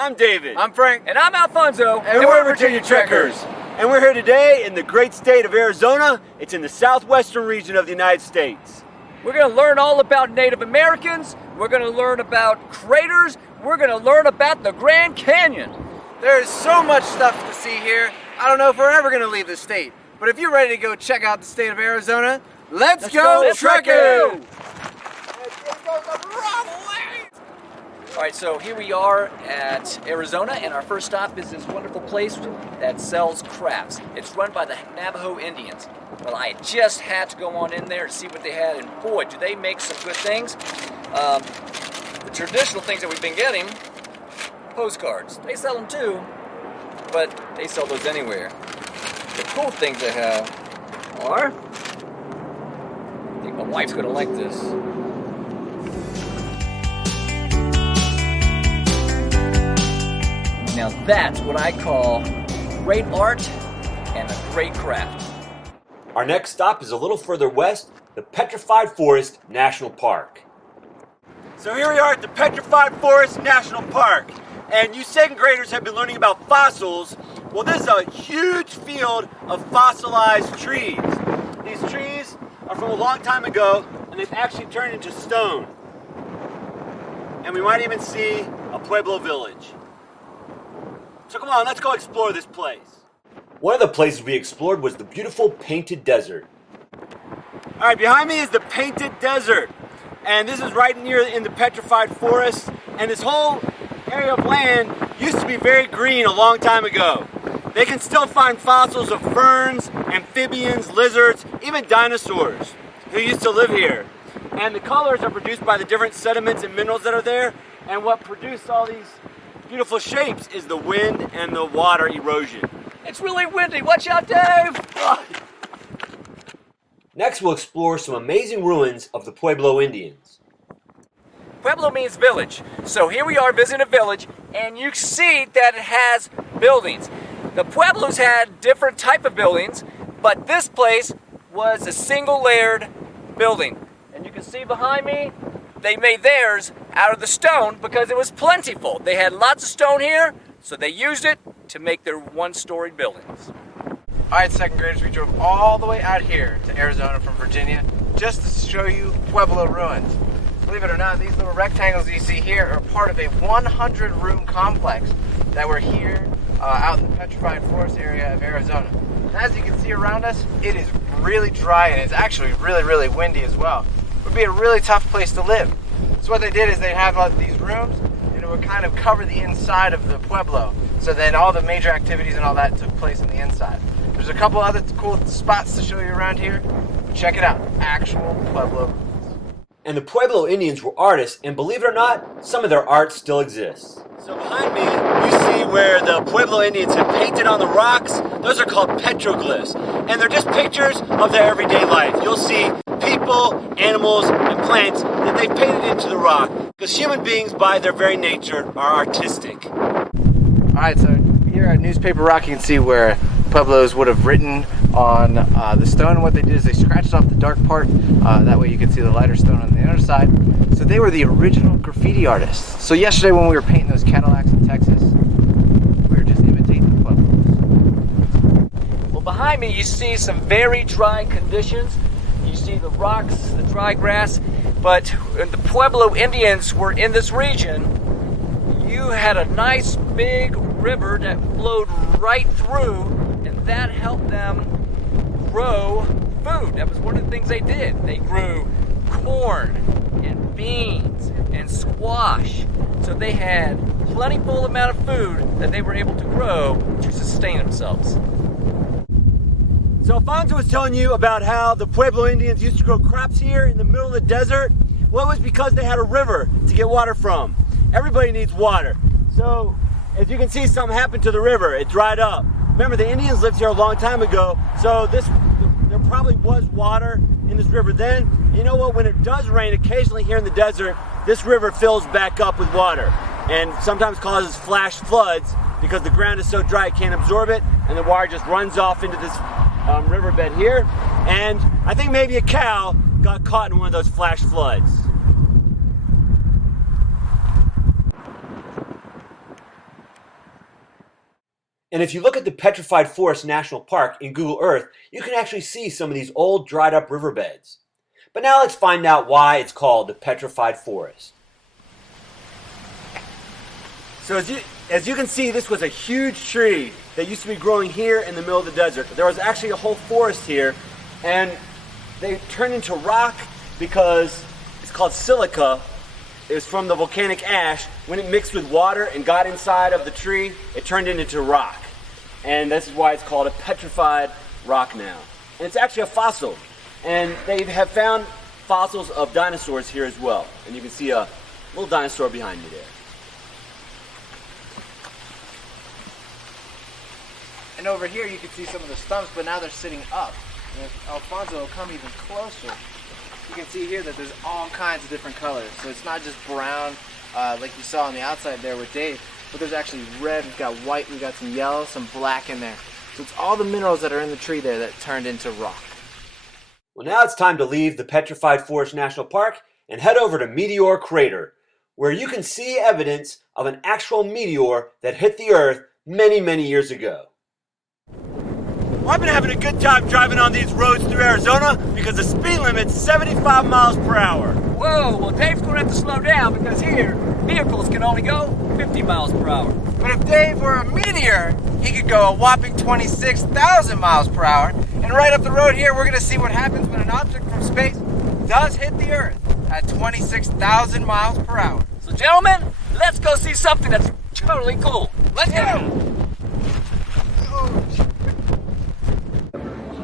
I'm David. I'm Frank. And I'm Alfonso. And we're Virginia Trekkers. And we're here today in the great state of Arizona. It's in the southwestern region of the United States. We're going to learn all about Native Americans. We're going to learn about craters. We're going to learn about the Grand Canyon. There's so much stuff to see here. I don't know if we're ever going to leave the state. But if you're ready to go check out the state of Arizona, let's go trekking! Alright, so here we are at Arizona, and our first stop is this wonderful place that sells crafts. It's run by the Navajo Indians. Well, I just had to go on in there to see what they had, and boy, do they make some good things. The traditional things that we've been getting, postcards. They sell them too, but they sell those anywhere. The cool things they have are, I think my wife's gonna like this. Now that's what I call great art and a great craft. Our next stop is a little further west, the Petrified Forest National Park. So here we are at the Petrified Forest National Park, and you second graders have been learning about fossils. Well, this is a huge field of fossilized trees. These trees are from a long time ago, and they've actually turned into stone. And we might even see a Pueblo village. So come on, let's go explore this place. One of the places we explored was the beautiful Painted Desert. All right, behind me is the Painted Desert. And this is right near in the Petrified Forest. And this whole area of land used to be very green a long time ago. They can still find fossils of ferns, amphibians, lizards, even dinosaurs who used to live here. And the colors are produced by the different sediments and minerals that are there. And what produced all these beautiful shapes is the wind and the water erosion. It's really windy. Watch out, Dave! Next, we'll explore some amazing ruins of the Pueblo Indians. Pueblo means village. So here we are visiting a village, and you see that it has buildings. The Pueblos had different type of buildings, but this place was a single layered building. And you can see behind me, they made theirs out of the stone because it was plentiful. They had lots of stone here, so they used it to make their one-story buildings. Alright, second graders, we drove all the way out here to Arizona from Virginia just to show you Pueblo ruins. Believe it or not, these little rectangles you see here are part of a 100-room complex that were here out in the Petrified Forest area of Arizona. And as you can see around us, it is really dry and it's actually really, really windy as well. It would be a really tough place to live. So what they did is they'd have these rooms and it would kind of cover the inside of the Pueblo. So then all the major activities and all that took place on the inside. There's a couple other cool spots to show you around here. Check it out, actual Pueblo. And the Pueblo Indians were artists, and believe it or not, some of their art still exists. So behind me, you see where the Pueblo Indians have painted on the rocks. Those are called petroglyphs, and they're just pictures of their everyday life. You'll see people, animals, and plants that they've painted into the rock, because human beings, by their very nature, are artistic. Alright, so here at Newspaper Rock, you can see where Pueblos would have written on the stone, and what they did is they scratched off the dark part, that way you could see the lighter stone on the other side. So they were the original graffiti artists. So yesterday when we were painting those Cadillacs in Texas, we were just imitating the Pueblos. Well, behind me you see some very dry conditions. You see the rocks, the dry grass, but when the Pueblo Indians were in this region, you had a nice big river that flowed right through, and that helped them grow food. That was one of the things they did. They grew corn and beans and squash. So they had plentiful amount of food that they were able to grow to sustain themselves. So Alfonso was telling you about how the Pueblo Indians used to grow crops here in the middle of the desert. Well, it was because they had a river to get water from. Everybody needs water. So, as you can see, something happened to the river. It dried up. Remember, the Indians lived here a long time ago, so there probably was water in this river then. You know what? When it does rain occasionally here in the desert, this river fills back up with water and sometimes causes flash floods because the ground is so dry it can't absorb it, and the water just runs off into this riverbed here. And I think maybe a cow got caught in one of those flash floods. And if you look at the Petrified Forest National Park in Google Earth, you can actually see some of these old dried up riverbeds. But now let's find out why it's called the Petrified Forest. So as you can see, this was a huge tree that used to be growing here in the middle of the desert. There was actually a whole forest here, and they turned into rock because it's called silica. It was from the volcanic ash. When it mixed with water and got inside of the tree, it turned it into rock. And this is why it's called a petrified rock now. And it's actually a fossil. And they have found fossils of dinosaurs here as well. And you can see a little dinosaur behind me there. And over here you can see some of the stumps, but now they're sitting up. And if Alfonso will come even closer, you can see here that there's all kinds of different colors. So it's not just brown like you saw on the outside there with Dave, but there's actually red, we've got white, we've got some yellow, some black in there. So it's all the minerals that are in the tree there that turned into rock. Well, now it's time to leave the Petrified Forest National Park and head over to Meteor Crater, where you can see evidence of an actual meteor that hit the Earth many, many years ago. Well, I've been having a good time driving on these roads through Arizona because the speed limit's 75 miles per hour. Whoa, well Dave's going to have to slow down because here, vehicles can only go 50 miles per hour. But if Dave were a meteor, he could go a whopping 26,000 miles per hour. And right up the road here, we're going to see what happens when an object from space does hit the Earth at 26,000 miles per hour. So gentlemen, let's go see something that's totally cool. Let's go!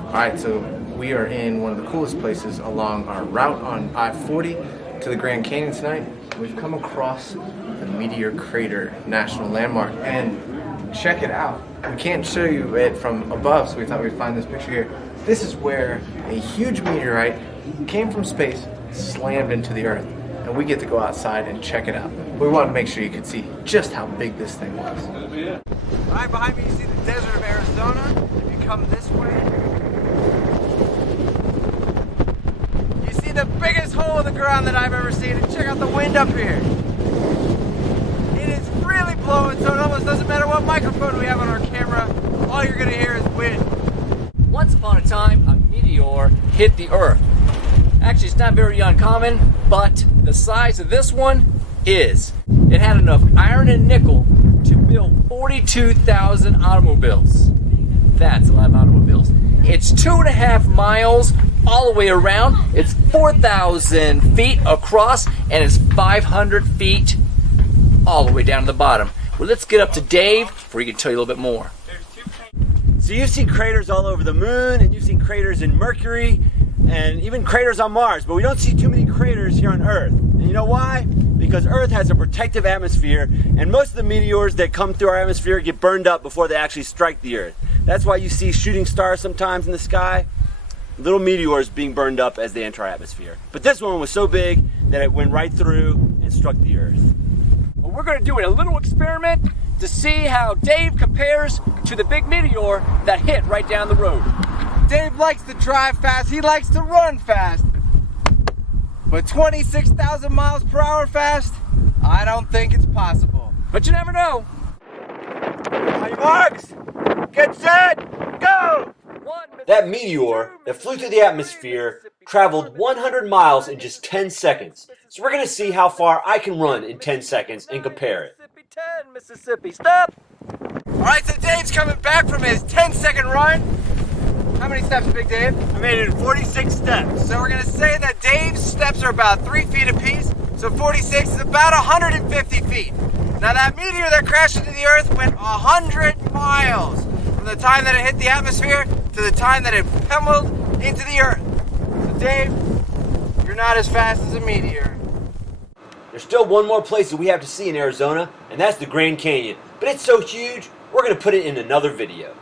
Alright, so we are in one of the coolest places along our route on I-40 to the Grand Canyon tonight. We've come across the Meteor Crater National Landmark, and check it out. We can't show you it from above, so we thought we'd find this picture here. This is where a huge meteorite came from space, slammed into the Earth, and we get to go outside and check it out. We wanted to make sure you could see just how big this thing was. Right behind me you see the desert of Arizona. If you come this way, the biggest hole in the ground that I've ever seen, and check out the wind up here. It is really blowing, so it almost doesn't matter what microphone we have on our camera, all you're gonna hear is wind. Once upon a time, a meteor hit the Earth. Actually, it's not very uncommon, but the size of this one is. It had enough iron and nickel to build 42,000 automobiles. That's a lot of automobiles. It's 2.5 miles all the way around. It's 4,000 feet across, and it's 500 feet all the way down to the bottom. Well, let's get up to Dave where he can tell you a little bit more. So you've seen craters all over the moon, and you've seen craters in Mercury, and even craters on Mars, but we don't see too many craters here on Earth. And you know why? Because Earth has a protective atmosphere, and most of the meteors that come through our atmosphere get burned up before they actually strike the Earth. That's why you see shooting stars sometimes in the sky, little meteors being burned up as they enter our atmosphere. But this one was so big that it went right through and struck the Earth. Well, we're going to do a little experiment to see how Dave compares to the big meteor that hit right down the road. Dave likes to drive fast, he likes to run fast. But 26,000 miles per hour fast, I don't think it's possible. But you never know. On your marks, get set, go! That meteor that flew through the atmosphere traveled 100 miles in just 10 seconds. So we're going to see how far I can run in 10 seconds and compare it. Mississippi, stop! Alright, so Dave's coming back from his 10-second run. How many steps, Big Dave? I made it in 46 steps. So we're going to say that Dave's steps are about 3 feet apiece, so 46 is about 150 feet. Now that meteor that crashed into the Earth went 100 miles from the time that it hit the atmosphere to the time that it pummeled into the Earth. So Dave, you're not as fast as a meteor. There's still one more place that we have to see in Arizona, and that's the Grand Canyon. But it's so huge, we're going to put it in another video.